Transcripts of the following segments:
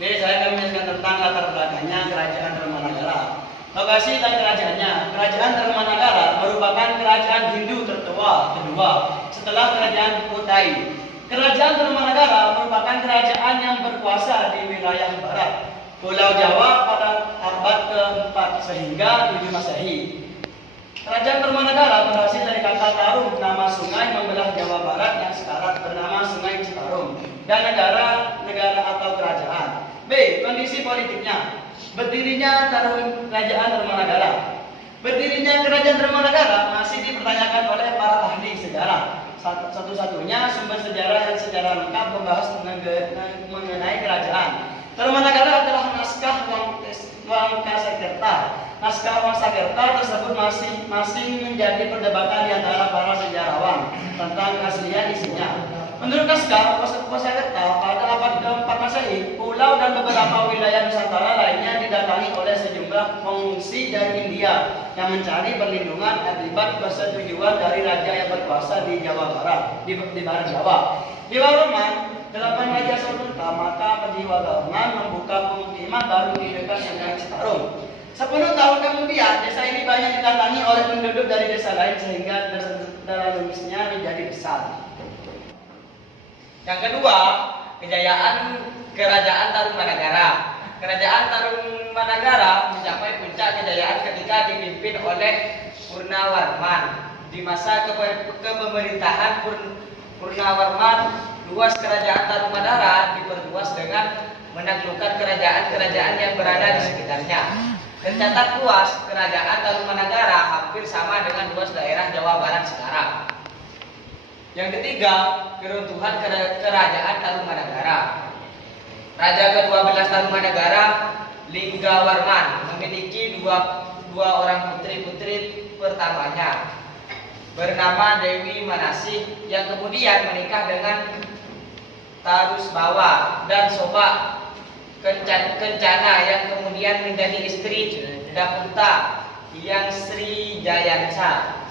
Jadi saya akan menjelaskan tentang latar belakangnya kerajaan Dharmanagara. Lokasi dan kerajaannya. Kerajaan Dharmanagara merupakan kerajaan Hindu tertua kedua setelah kerajaan Kutai. Kerajaan Dharmanagara merupakan kerajaan yang berkuasa di wilayah barat Pulau Jawa pada abad ke-4 sehingga 7 Masehi. Kerajaan Dharmanagara berhasil dari kata Tarum, nama sungai membelah Jawa Barat yang sekarang bernama Sungai Citarum, dan negara atau kerajaan. B. Kondisi politiknya. Berdirinya Kerajaan Dharmanagara. Berdirinya Kerajaan Dharmanagara masih dipertanyakan oleh para ahli sejarah. Satu-satunya sumber sejarah yang secara lengkap membahas mengenai kerajaan Dharmanagara adalah naskah Wangsakerta. Naskah Wangsakerta tersebut masing menjadi perdebatan di antara para sejarawan tentang keaslian isinya. Menurut naskah Wangsakerta, pada abad ke-4 Masehi, pulau dan beberapa wilayah Nusantara lainnya didatangi oleh sejumlah pengungsi dari India yang mencari perlindungan akibat persetujuan dari raja yang berkuasa di Jawa Barat, di barat Jawa. Di Warman, 8 raja Sultan, maka Pajiwagarman membuka pemukiman baru di dekat Sungai Citarum. 10 tahun kemudian, desa ini banyak didatangi oleh penduduk dari desa lain sehingga desa-desanya menjadi besar. Yang kedua, kejayaan Kerajaan Tarumanagara. Kerajaan Tarumanagara mencapai puncak kejayaan ketika dipimpin oleh Purnawarman. Di masa kepemerintahan Purnawarman, luas kerajaan Tarumanagara diperluas dengan menaklukkan kerajaan-kerajaan yang berada di sekitarnya. Tercatat luas kerajaan Tarumanagara hampir sama dengan luas daerah Jawa Barat sekarang. Yang ketiga, keruntuhan kerajaan Tarumanagara. Raja ke-12 Tarumanagara, Linggawarman, memiliki dua orang putri-putri pertamanya, bernama Dewi Manasih, yang kemudian menikah dengan Tarusbawa dan Soba Kencana, yang kemudian menjadi istri Daputa yang Sri Jayansa.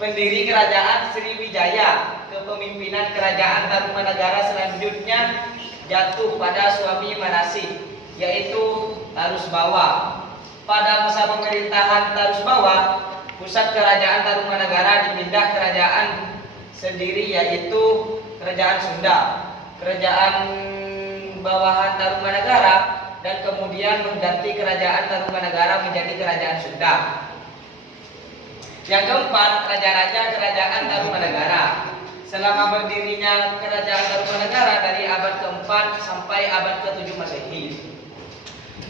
Pendiri kerajaan Sriwijaya. Kepemimpinan kerajaan Tarumanagara selanjutnya jatuh pada suami Manasih, yaitu Tarusbawa. Pada masa pemerintahan Tarusbawa, pusat kerajaan Tarumanagara dipindah kerajaan sendiri, yaitu Kerajaan Sunda, kerajaan bawahan Tarumanagara, dan kemudian mengganti kerajaan Tarumanagara menjadi Kerajaan Sunda. Yang keempat, raja-raja kerajaan Tarumanagara. Selama berdirinya kerajaan Tarumanagara dari abad ke-4 sampai abad ke-7 Masehi,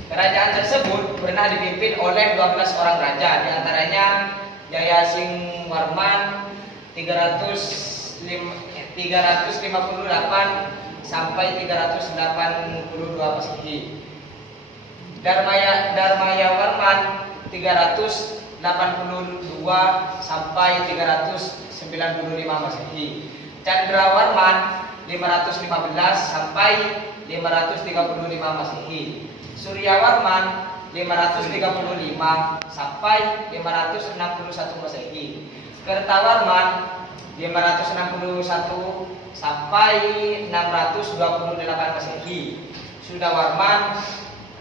kerajaan tersebut pernah dipimpin oleh 12 orang raja, diantaranya Jayasingwarman 358 sampai 382 Masehi, Dharmayawarman 382 sampai 395 Masehi, Candrawarman 515 sampai 535 Masehi, Suryawarman 535 sampai 561 Masehi, Kertawarman 561 sampai 628 Masehi, Sudawarman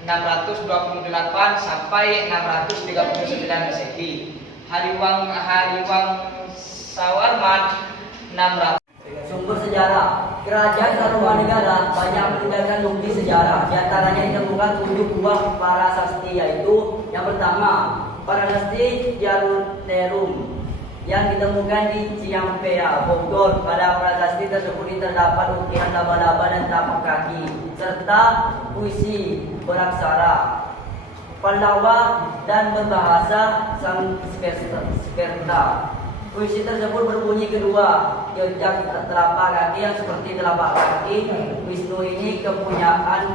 628 sampai 639 Masehi, Hariwangsawarman 600. Sumber sejarah. Kerajaan Tarumanagara banyak meninggalkan bukti sejarah. Di antaranya ditemukan 7 buah prasasti, yaitu yang pertama, Prasasti Jaruterum yang ditemukan di Ciampea, Bogor. Pada prasasti tersebut terdapat ukiran laba-laba dan tapak kaki serta puisi beraksara Pallawa dan berbahasa Sanskerta. Puisi tersebut berbunyi kedua, jejak telapak kaki yang seperti telapak kaki Wisnu ini kepunyaan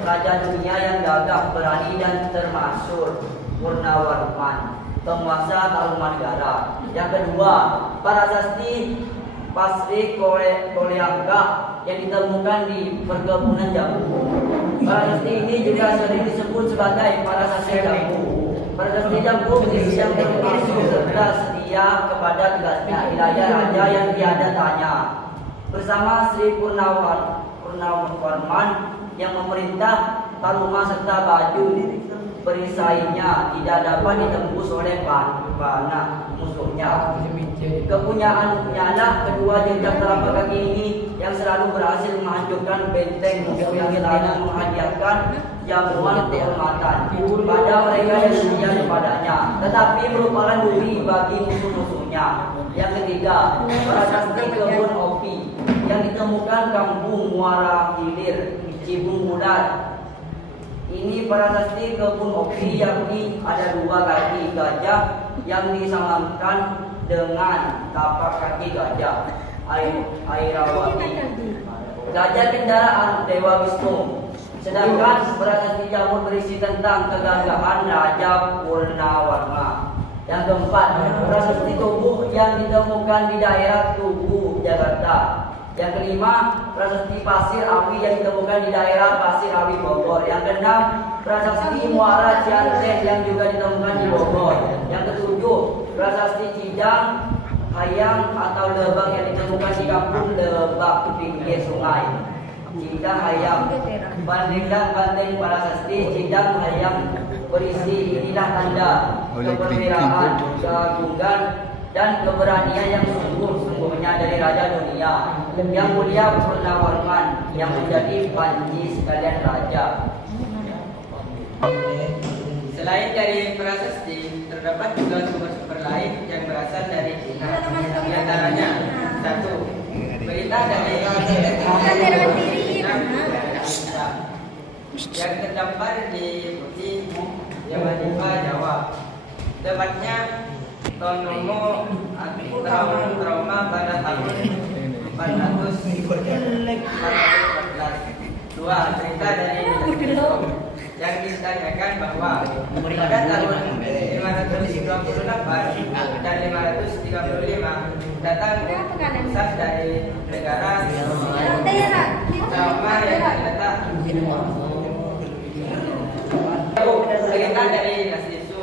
raja dunia yang gagah, berani dan termasyhur, Purnawarman, penguasa Tarumanagara. Yang kedua, prasasti Pasri Koleangga yang ditemukan di perkebunan jambu. Prasasti ini juga sering disebut sebagai prasasti jambu. Prasasti jambu menjadi yang termasuk serta setia kepada tugasnya wilayah raja yang tiada tanya. Bersama Sri Purnawarman Purnawarman yang memerintah Taruma serta baju perisainya tidak dapat ditembus oleh panah musuhnya. Kepunyaannya lah kedua jejak telapak kaki ini yang selalu berhasil menghancurkan benteng musuh yang selalu menghadiahkan jamuan kehormatan pada mereka yang setia kepadanya, tetapi merupakan duri bagi musuh-musuhnya. Yang ketiga, prasasti kebun opi yang ditemukan kampung Muara Hilir, Cibung Bulat. Ini prasasti kebun opi yakni ada dua kaki gajah yang disamakan dengan tapak kaki gajah Airawati. Gajah kendaraan Dewa Wisnu. Sedangkan prasasti jamur berisi tentang kegagahan Raja Purnawarma. Yang keempat, prasasti tubuh yang ditemukan di daerah Tugu, Jakarta. Yang kelima, prasasti pasir api yang ditemukan di daerah Pasir Api, Bogor. Yang keenam, prasasti Muara Cianten yang juga ditemukan di Bogor. Yang ketujuh, prasasti Cidang Hayang atau Lebak yang ditemukan di kampung Lebak pinggir sungai. Cidang Hayang, bandingkan banteng prasasti Cidang Hayang berisi inilah tanda keperwiraan, keagungan dan keberanian yang sungguh-sungguhnya dari Raja Dunia yang mulia Purnawarman yang menjadi panji sekalian raja. Selain dari prasasti, terdapat juga sumber-sumber lain yang berasal dari Cina. Di antaranya, satu, berita dari yang terdampar di Jawa, Jawa. Tepatnya Tonomo trauma pada tahun 414. Dua, cerita dari yang ditanyakan bahwa pada tahun 528 dan 535 datang utusan dari negara Trauma yang terletak cerita dari Nasisu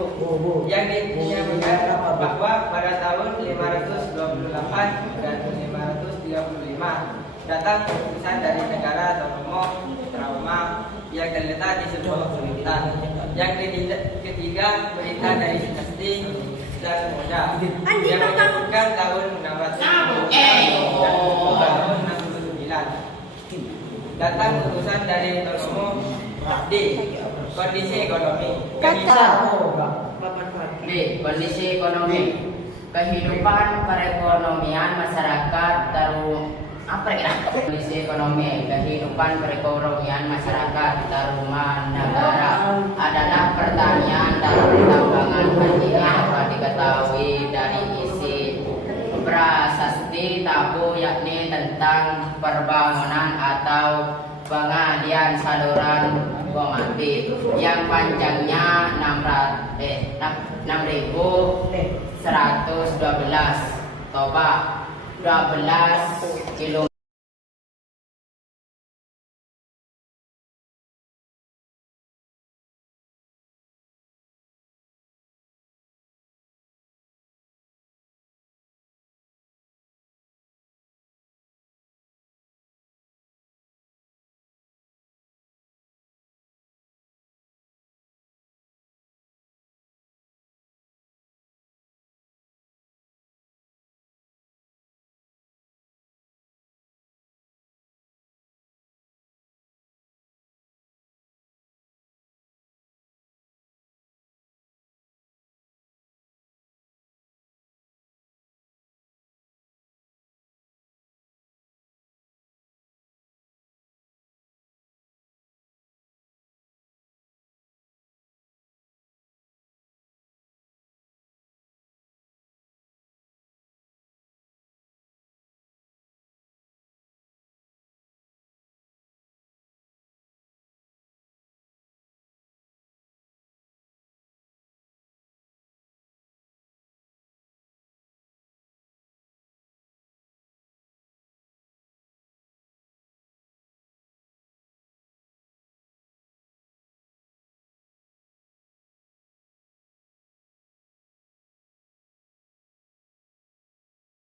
yang dinyatakan bahwa pada tahun 528 dan 535 datang utusan dari negara Tonomo Trauma yang terletak di sebuah hutan. Yang ketiga, berita dari dinasti dan Muda yang menyebutkan tahun 600 dan tahun 69 datang utusan dari Tonomo D. Kondisi ekonomi. B. Kondisi ekonomi. Kehidupan perekonomian masyarakat kondisi ekonomi, kehidupan perekonomian masyarakat Taruman Nagara adalah pertanian dan pertambangan. Ini dapat diketahui dari isi prasasti tabu yakni tentang perbangunan atau pengalian saluran pemati yang panjangnya 6.112 toba 12 km